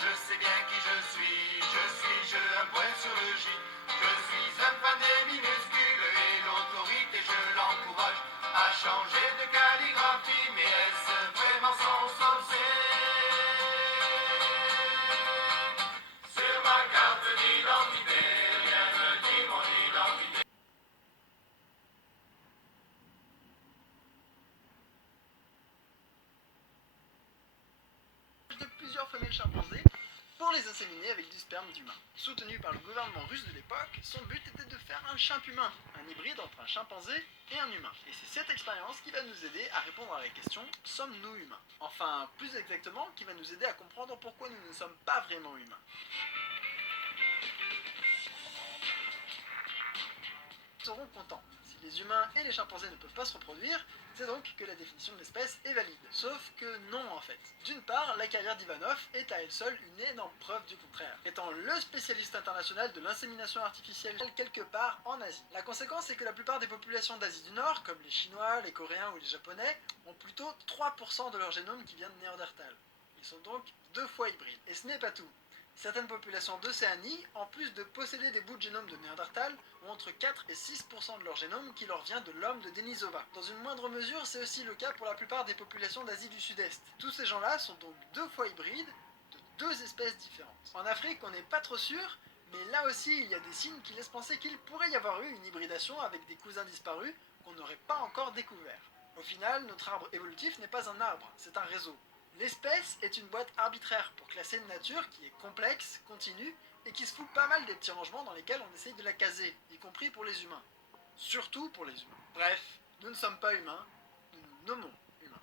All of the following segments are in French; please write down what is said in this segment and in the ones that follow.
je sais bien qui je suis un poil sur le J. Je suis un fan des minuscules et l'autorité je l'encourage à changer de calligraphie, mais est-ce vraiment son sorcier? Sur ma carte d'identité, rien ne dit mon identité. De plusieurs femelles chimpanzés pour les inséminer avec du sperme d'humain. Soutenu par le gouvernement russe de l'époque, son but était de faire un chimp humain, un hybride entre un chimpanzé et un humain. Et c'est cette expérience qui va nous aider à répondre à la question « Sommes-nous humains ?» Enfin, plus exactement, qui va nous aider à comprendre pourquoi nous ne sommes pas vraiment humains. Nous serons contents. Si les humains et les chimpanzés ne peuvent pas se reproduire, c'est donc que la définition de l'espèce est valide. Sauf que non en fait. D'une part, la carrière d'Ivanov est à elle seule une énorme preuve du contraire, étant le spécialiste international de l'insémination artificielle quelque part en Asie. La conséquence est que la plupart des populations d'Asie du Nord, comme les Chinois, les Coréens ou les Japonais, ont plutôt 3% de leur génome qui vient de Néandertal. Ils sont donc 2 fois hybrides. Et ce n'est pas tout. Certaines populations d'Océanie, en plus de posséder des bouts de génome de Néandertal, ont entre 4 et 6% de leur génome qui leur vient de l'homme de Denisova. Dans une moindre mesure, c'est aussi le cas pour la plupart des populations d'Asie du Sud-Est. Tous ces gens-là sont donc 2 fois hybrides de 2 espèces différentes. En Afrique, on n'est pas trop sûr, mais là aussi, il y a des signes qui laissent penser qu'il pourrait y avoir eu une hybridation avec des cousins disparus qu'on n'aurait pas encore découverts. Au final, notre arbre évolutif n'est pas un arbre, c'est un réseau. L'espèce est une boîte arbitraire pour classer une nature qui est complexe, continue, et qui se fout pas mal des petits rangements dans lesquels on essaye de la caser, y compris pour les humains. Surtout pour les humains. Bref, nous ne sommes pas humains, nous nous nommons humains.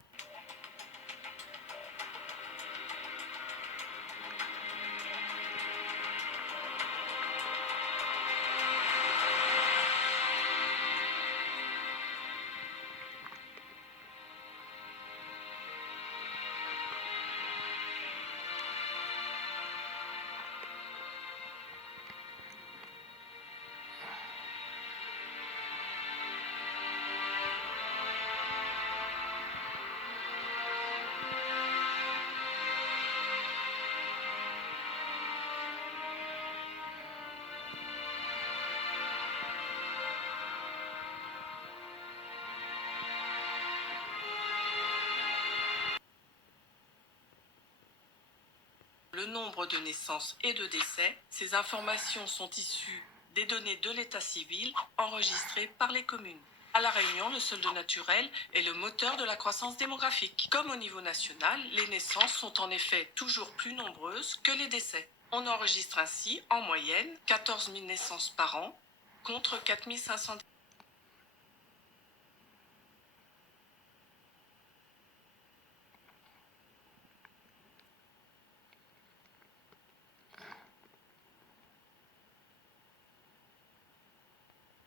Le nombre de naissances et de décès, ces informations sont issues des données de l'état civil enregistrées par les communes. À La Réunion, le solde naturel est le moteur de la croissance démographique. Comme au niveau national, les naissances sont en effet toujours plus nombreuses que les décès. On enregistre ainsi, en moyenne, 14 000 naissances par an contre 4 500